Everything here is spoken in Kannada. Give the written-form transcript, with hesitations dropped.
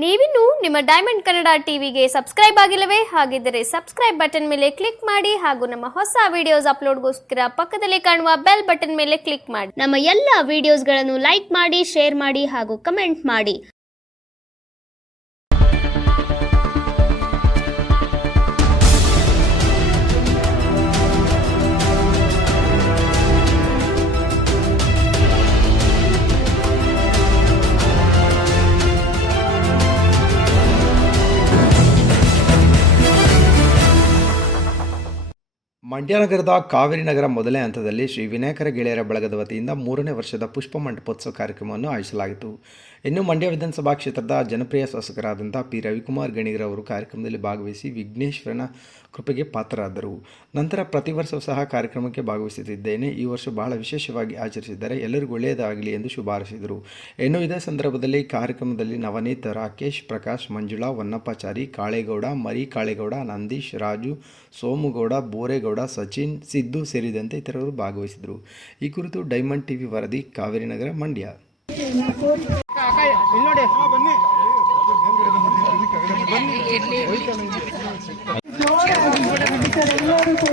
ನೀವಿನ್ನು ನಿಮ್ಮ ಡೈಮಂಡ್ ಕನ್ನಡ ಟಿವಿಗೆ ಸಬ್ಸ್ಕ್ರೈಬ್ ಆಗಿಲ್ಲವೇ? ಹಾಗಿದ್ದರೆ ಸಬ್ಸ್ಕ್ರೈಬ್ ಬಟನ್ ಮೇಲೆ ಕ್ಲಿಕ್ ಮಾಡಿ ಹಾಗೂ ನಮ್ಮ ಹೊಸ ವಿಡಿಯೋಸ್ ಅಪ್ಲೋಡ್ಗೋಸ್ಕರ ಪಕ್ಕದಲ್ಲಿ ಕಾಣುವ ಬೆಲ್ ಬಟನ್ ಮೇಲೆ ಕ್ಲಿಕ್ ಮಾಡಿ. ನಮ್ಮ ಎಲ್ಲ ವಿಡಿಯೋಸ್ಗಳನ್ನು ಲೈಕ್ ಮಾಡಿ, ಶೇರ್ ಮಾಡಿ ಹಾಗೂ ಕಮೆಂಟ್ ಮಾಡಿ. ಮಂಡ್ಯ ನಗರದ ಕಾವೇರಿ ನಗರ ಮೊದಲನೇ ಹಂತದಲ್ಲಿ ಶ್ರೀ ವಿನಾಯಕರ ಗೆಳೆಯರ ಬಳಗದ ವತಿಯಿಂದ 3ನೇ ವರ್ಷದ ಪುಷ್ಪ ಮಂಟಪೋತ್ಸವ ಕಾರ್ಯಕ್ರಮವನ್ನು ಆಯೋಜಿಸಲಾಯಿತು. ಇನ್ನು ಮಂಡ್ಯ ವಿಧಾನಸಭಾ ಕ್ಷೇತ್ರದ ಜನಪ್ರಿಯ ಶಾಸಕರಾದಂಥ ಪಿ ರವಿಕುಮಾರ್ ಗಣಿಗರ್ ಅವರು ಕಾರ್ಯಕ್ರಮದಲ್ಲಿ ಭಾಗವಹಿಸಿ ವಿಘ್ನೇಶ್ವರನ ಕೃಪೆಗೆ ಪಾತ್ರರಾದರು. ನಂತರ ಪ್ರತಿ ವರ್ಷವೂ ಸಹ ಕಾರ್ಯಕ್ರಮಕ್ಕೆ ಭಾಗವಹಿಸುತ್ತಿದ್ದೇನೆ. ಈ ವರ್ಷ ಬಹಳ ವಿಶೇಷವಾಗಿ ಆಚರಿಸಿದ್ದಾರೆ. ಎಲ್ಲರಿಗೂ ಒಳ್ಳೆಯದಾಗಲಿ ಎಂದು ಶುಭ ಹಾರೈಸಿದರು. ಇನ್ನು ಇದೇ ಸಂದರ್ಭದಲ್ಲಿ ಕಾರ್ಯಕ್ರಮದಲ್ಲಿ ನವನೀತ್, ರಾಕೇಶ್, ಪ್ರಕಾಶ್, ಮಂಜುಳಾ, ವನ್ನಪ್ಪಾಚಾರಿ, ಕಾಳೇಗೌಡ, ಮರಿ ಕಾಳೇಗೌಡ, ನಂದೀಶ್, ರಾಜು, ಸೋಮುಗೌಡ, ಬೋರೇಗೌಡ, ಸಚಿನ್, ಸಿದ್ದು ಸೇರಿದಂತೆ ಇತರರು ಭಾಗವಹಿಸಿದರು. ಈ ಕುರಿತು ಡೈಮಂಡ್ ಟಿವಿ ವರದಿ, ಕಾವೇರಿ ನಗರ, ಮಂಡ್ಯ. ಕೂಡ